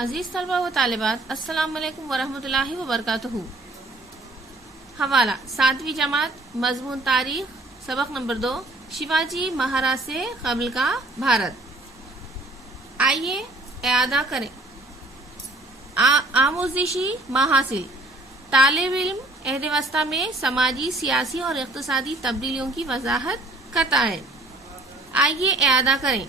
अजीज तलबा व तालिबात, अस्सलाम वालेकुम वरहमतुल्लाहि व बरकातुहू। हवाला 7वीं जमात, मजमून तारीख, सबक नंबर 2, शिवाजी महाराज से कबल का भारत। आइए इआदा करें। आमोजिशी महासिल, तालिब इल्म अहद वस्ता में समाजी, सियासी और इक़्तिसादी तब्दीलियों की वजाहत करता है। आइए इआदा करें।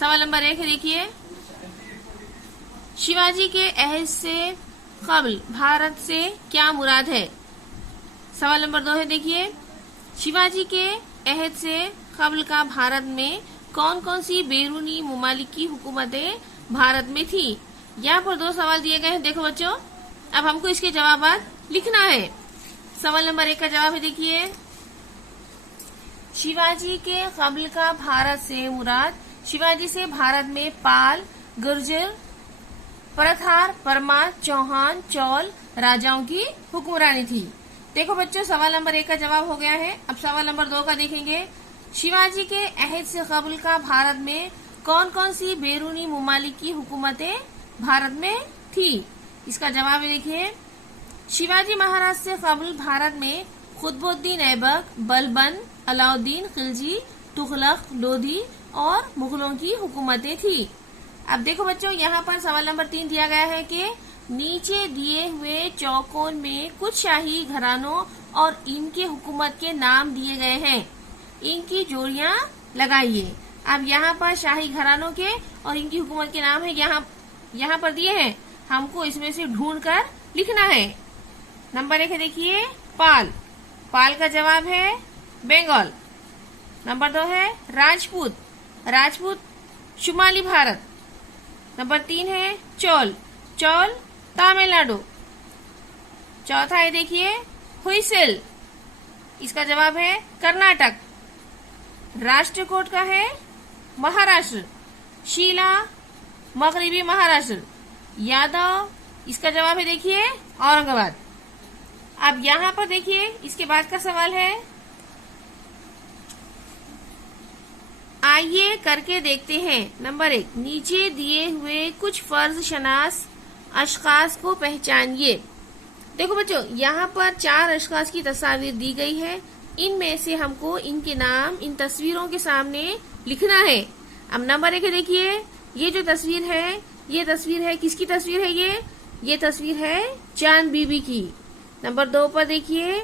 सवाल नंबर 1 देखिए, शिवाजी के अहद से कबल भारत से क्या मुराद है। सवाल नंबर 2 है, देखिए शिवाजी के अहद से कबल का भारत में कौन कौन सी बैरूनी मुमालिक की हुकूमतें भारत में थी। यहाँ पर 2 सवाल दिए गए हैं। देखो बच्चों, अब हमको इसके जवाब लिखना है। सवाल नंबर 1 का जवाब है, देखिए शिवाजी के कबल का भारत से मुराद, शिवाजी से भारत में पाल, गुर्जर, परथार, परमार, चौहान, चौल राजाओं की हुक्मरानी थी। देखो बच्चों, सवाल नंबर 1 का जवाब हो गया है। अब सवाल नंबर 2 का देखेंगे। शिवाजी के अहद से कबल का भारत में कौन कौन सी बैरूनी मुमालिक की हुकूमतें भारत में थी। इसका जवाब देखिए, शिवाजी महाराज से कबल भारत में कुतुबुद्दीन ऐबक, बलबन, अलाउद्दीन खिलजी, तुगलक, लोधी और मुगलों की हुकूमतें थी। अब देखो बच्चों, यहाँ पर सवाल नंबर 3 दिया गया है कि नीचे दिए हुए चौकोन में कुछ शाही घरानों और इनके हुकूमत के नाम दिए गए हैं, इनकी जोड़ियां लगाइए। अब यहाँ पर शाही घरानों के और इनकी हुकूमत के नाम है, यहाँ पर दिए हैं, हमको इसमें से ढूंढ कर लिखना है। नंबर 1 है, देखिए पाल, पाल का जवाब है बंगाल। नंबर 2 है राजपूत, राजपूत शुमाली भारत। नंबर 3 है चौल, चौल तमिलनाडु। चौथा है, देखिए हुइसल, इसका जवाब है कर्नाटक। राष्ट्रकूट का है महाराष्ट्र, शीला मगरबी महाराष्ट्र। यादव, इसका जवाब है देखिए औरंगाबाद। अब यहाँ पर देखिए इसके बाद का सवाल है, आइए करके देखते हैं। नंबर 1, नीचे दिए हुए कुछ फर्ज शनास अशखास को पहचानिए। देखो बच्चों, यहाँ पर 4 अशखास की तस्वीर दी गई है। इनमें से हमको इनके नाम इन तस्वीरों के सामने लिखना है। अब नंबर 1 है, देखिए ये जो तस्वीर है, ये तस्वीर है, किसकी तस्वीर है ये तस्वीर है चांद बीबी की। नंबर 2 पर देखिए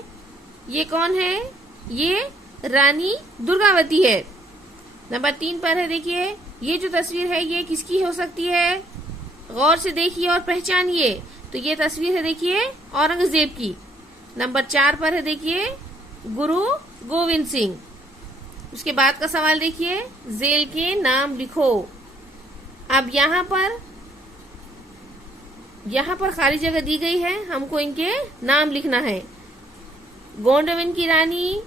ये कौन है, ये रानी दुर्गावती है। नंबर 3 पर है, देखिए ये जो तस्वीर है ये किसकी हो सकती है, गौर से देखिए और पहचानिए। तो ये तस्वीर है देखिए औरंगजेब की। नंबर 4 पर है, देखिए गुरु गोविंद सिंह। उसके बाद का सवाल देखिए, जेल के नाम लिखो। अब यहाँ पर खाली जगह दी गई है, हमको इनके नाम लिखना है। गोंडवन की रानी,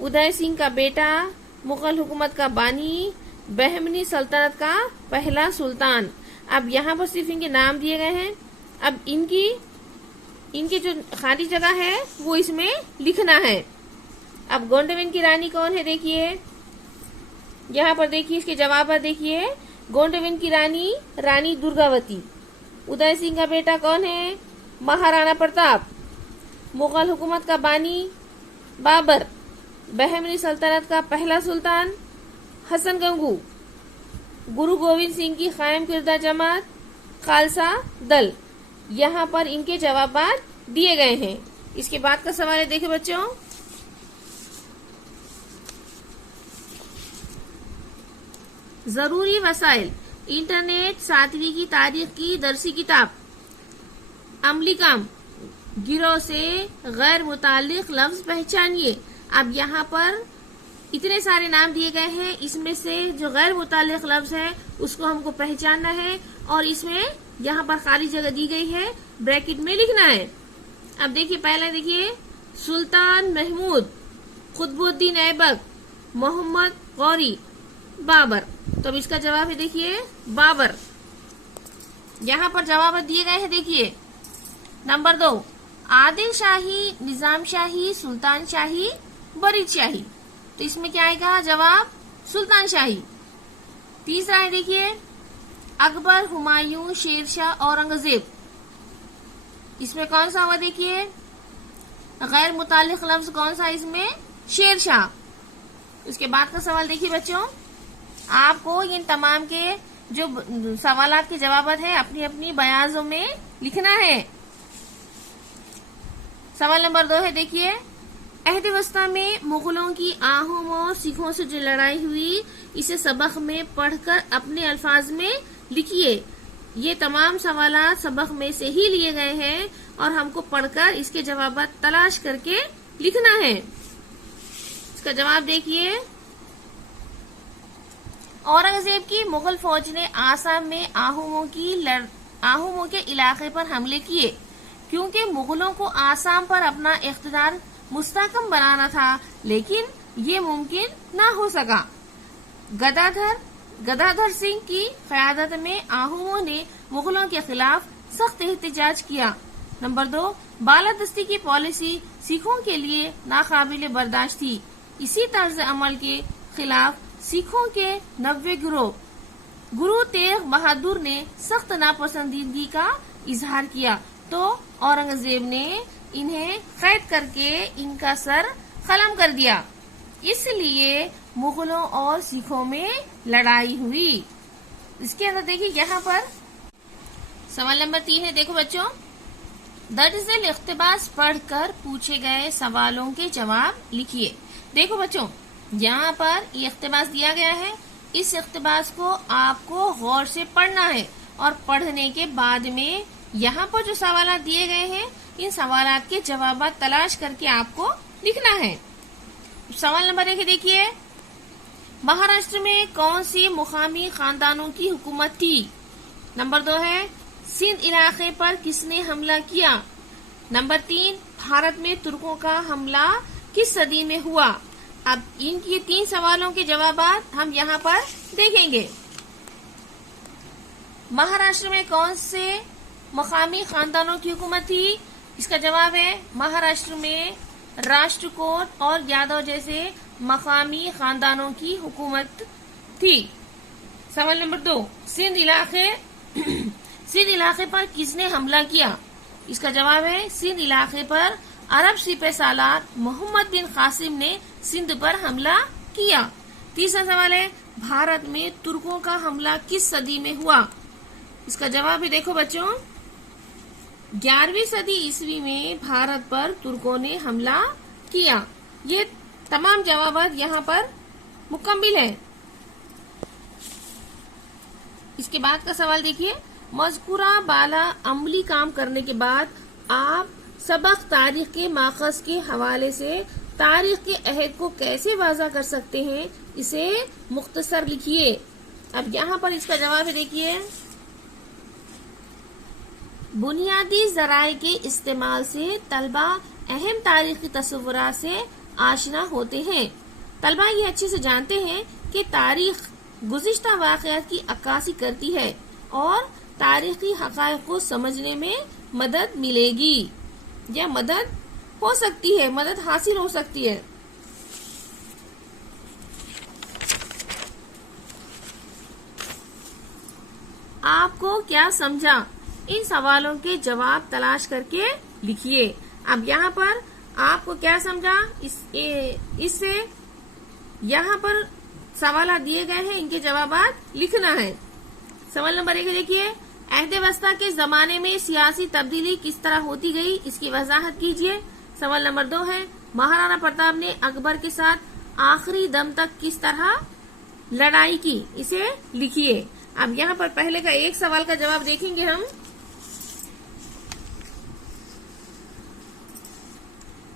उदय सिंह का बेटा, मुगल हुकूमत का बानी, बहमनी सल्तनत का पहला सुल्तान। अब यहाँ पर सिर्फ इनके नाम दिए गए हैं। अब इनकी जो खाली जगह है वो इसमें लिखना है। अब गोंडवन की रानी कौन है, देखिए यहाँ पर देखिए इसके जवाब पर देखिए, गोंडवन की रानी रानी दुर्गावती। उदय सिंह का बेटा कौन है, महाराणा प्रताप। मुगल हुकूमत का बानी बाबर। बहमनी सल्तनत का पहला सुल्तान हसन गंगू। गुरु गोविंद सिंह की कायम किरदा जमात खालसा दल। यहाँ पर इनके जवाब दिए गए हैं। इसके बाद का सवाल है, देखिए बच्चों जरूरी वसाइल, इंटरनेट, 7वीं की तारीख की दरसी किताब, अमली काम, गिरोह से गैर मुतालिक लफ्ज पहचानिए। अब यहाँ पर इतने सारे नाम दिए गए हैं, इसमें से जो गैर मुतालिक लफ्ज है उसको हमको पहचानना है और इसमें यहाँ पर खाली जगह दी गई है, ब्रैकेट में लिखना है। अब देखिए पहला देखिए सुल्तान महमूद, कुतुबुद्दीन ऐबक, मोहम्मद गौरी, बाबर। तो अब इसका जवाब है देखिए बाबर। यहाँ पर जवाब दिए गए हैं, देखिए नंबर 2 आदिल शाही, निजाम शाही, सुल्तान शाही, बरीद शाही। तो इसमें क्या आएगा जवाब सुल्तान शाही। तीसरा है देखिए अकबर, हुमायूं, शेरशाह, औरंगजेब। इसमें कौन सा हुआ देखिए, गैर मुतालिक लफ्ज कौन सा इसमें, शेरशाह। उसके बाद का सवाल देखिए बच्चों, आपको इन तमाम के जो सवालात के जवाब है अपनी अपनी बयानों में लिखना है। सवाल नंबर 2 है देखिए, अहद वस्ता में मुगलों की आहोम और सिखों से जो लड़ाई हुई, इसे सबक में पढ़कर अपने अल्फाज में लिखिए। ये तमाम सवालात सबक में से ही लिए गए हैं और हमको पढ़कर इसके जवाब तलाश करके लिखना है। इसका जवाब देखिए, औरंगजेब की मुगल फौज ने आसाम में आहोमों के इलाके पर हमले किए। क्योंकि मुगलों को आसाम पर अपना इख्तिदार मुस्तहकम बनाना था, लेकिन ये मुमकिन ना हो सका। गदाधर सिंह की क़यादत में आहोमों ने मुगलों के खिलाफ सख्त एहतजाज किया। नंबर 2, बालादस्ती की पॉलिसी सिखों के लिए नाकाबिले बर्दाश्त थी। इसी तर्ज अमल के खिलाफ सिखों के 90 गिरोह गुरु तेग बहादुर ने सख्त नापसंदीदगी का इजहार किया, तो औरंगजेब ने इन्हें कैद करके इनका सर कलम कर दिया। इसलिए मुगलों और सिखों में लड़ाई हुई। इसके अंदर देखिए, यहाँ पर सवाल नंबर 3 है, देखो बच्चों, दर्ज इख्तिबास पढ़कर पूछे गए सवालों के जवाब लिखिए। देखो बच्चों, यहाँ पर ये इख्तिबास दिया गया है, इस इख्तिबास को आपको गौर से पढ़ना है और पढ़ने के बाद में यहाँ पर जो सवाल दिए गए हैं, इन सवालात के जवाब तलाश करके आपको लिखना है। सवाल नंबर 1 देखिए, महाराष्ट्र में कौन सी मुकामी खानदानों की हुकूमत थी? नंबर 2 है, सिंध इलाके पर किसने हमला किया? नंबर 3, भारत में तुर्कों का हमला किस सदी में हुआ? अब इनके 3 सवालों के जवाब हम यहाँ पर देखेंगे। महाराष्ट्र में कौन से मकामी खानदानों की हुकूमत थी? इसका जवाब है, महाराष्ट्र में राष्ट्रकूट और यादव जैसे मकामी खानदानों की हुकूमत थी। सवाल नंबर 2, सिंध इलाके पर किसने हमला किया? इसका जवाब है, सिंध इलाके पर अरब सिपह सालार मोहम्मद बिन कासिम ने सिंध पर हमला किया। तीसरा सवाल है, भारत में तुर्कों का हमला किस सदी में हुआ? इसका जवाब भी देखो बच्चों, 11वीं सदी ईस्वी में भारत पर तुर्कों ने हमला किया। ये तमाम जवाब यहाँ पर मुकम्मिल है। इसके बाद का सवाल देखिए, मज़कूरा बाला अमली काम करने के बाद आप सबक तारीख के माखज़ के हवाले से तारीख के अहद को कैसे वाज़ा कर सकते हैं, इसे मुख्तसर लिखिए। अब यहाँ पर इसका जवाब देखिए, बुनियादी ज़राए के इस्तेमाल से तलबा अहम तारीखी तस्वुरात से आशना होते हैं। तलबा ये अच्छे से जानते हैं कि तारीख गुज़िश्ता वाक़यात की अक्कासी करती है और तारीखी हक़ाइक़ को समझने में मदद मिलेगी या मदद हो सकती है, मदद हासिल हो सकती है। आपको क्या समझा? इन सवालों के जवाब तलाश करके लिखिए। अब यहाँ पर आपको क्या समझा, इससे यहाँ पर सवाल दिए गए हैं, इनके जवाब लिखना है। सवाल नंबर 1 देखिए, अहद वस्ता के जमाने में सियासी तब्दीली किस तरह होती गई, इसकी वजाहत कीजिए। सवाल नंबर 2 है, महाराणा प्रताप ने अकबर के साथ आखिरी दम तक किस तरह लड़ाई की, इसे लिखिए। अब यहाँ पर पहले का एक सवाल का जवाब देखेंगे हम।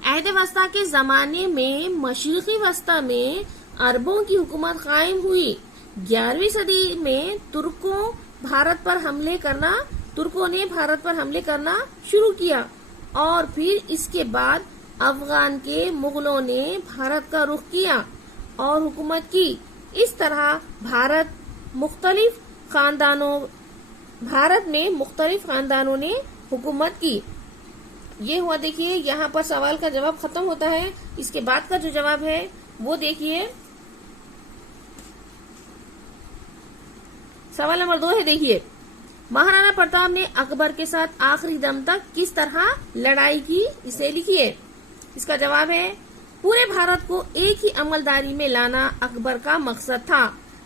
अहद वस्ता के जमाने में मशरिकी वस्ता में अरबों की हुकूमत कायम हुई। 11वीं सदी में तुर्कों ने भारत पर हमले करना शुरू किया और फिर इसके बाद अफगान के मुगलों ने भारत का रुख किया और हुकूमत की। इस तरह भारत में मुख्तलिफ खानदानों ने हुकूमत की। ये हुआ देखिए, यहाँ पर सवाल का जवाब खत्म होता है। इसके बाद का जो जवाब है वो देखिए। सवाल नंबर 2 है, देखिए, महाराणा प्रताप ने अकबर के साथ आखिरी दम तक किस तरह लड़ाई की, इसे लिखिए। इसका जवाब है, पूरे भारत को एक ही अमलदारी में लाना अकबर का मकसद था।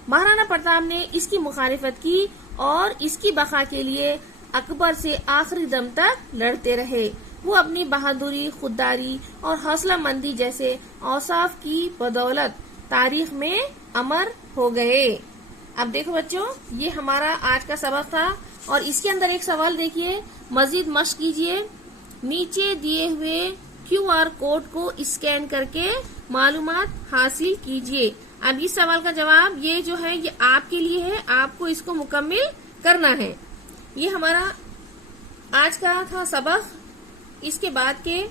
महाराणा प्रताप ने इसकी मुखालिफत की और इसकी बका के लिए अकबर से आखिरी दम तक लड़ते रहे। वो अपनी बहादुरी, खुददारी और हौसला मंदी जैसे औसाफ की बदौलत तारीख में अमर हो गए। अब देखो बच्चों, ये हमारा आज का सबक था और इसके अंदर एक सवाल देखिए, मजीद मश्क कीजिए। नीचे दिए हुए QR कोड को स्कैन करके मालूमात हासिल कीजिए। अब इस सवाल का जवाब ये जो है ये आपके लिए है, आपको इसको मुकम्मिल करना है। ये हमारा आज का था सबक। इसके बाद के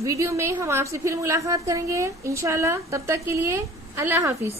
वीडियो में हम आपसे फिर मुलाकात करेंगे इंशाल्लाह। तब तक के लिए अल्लाह हाफिज।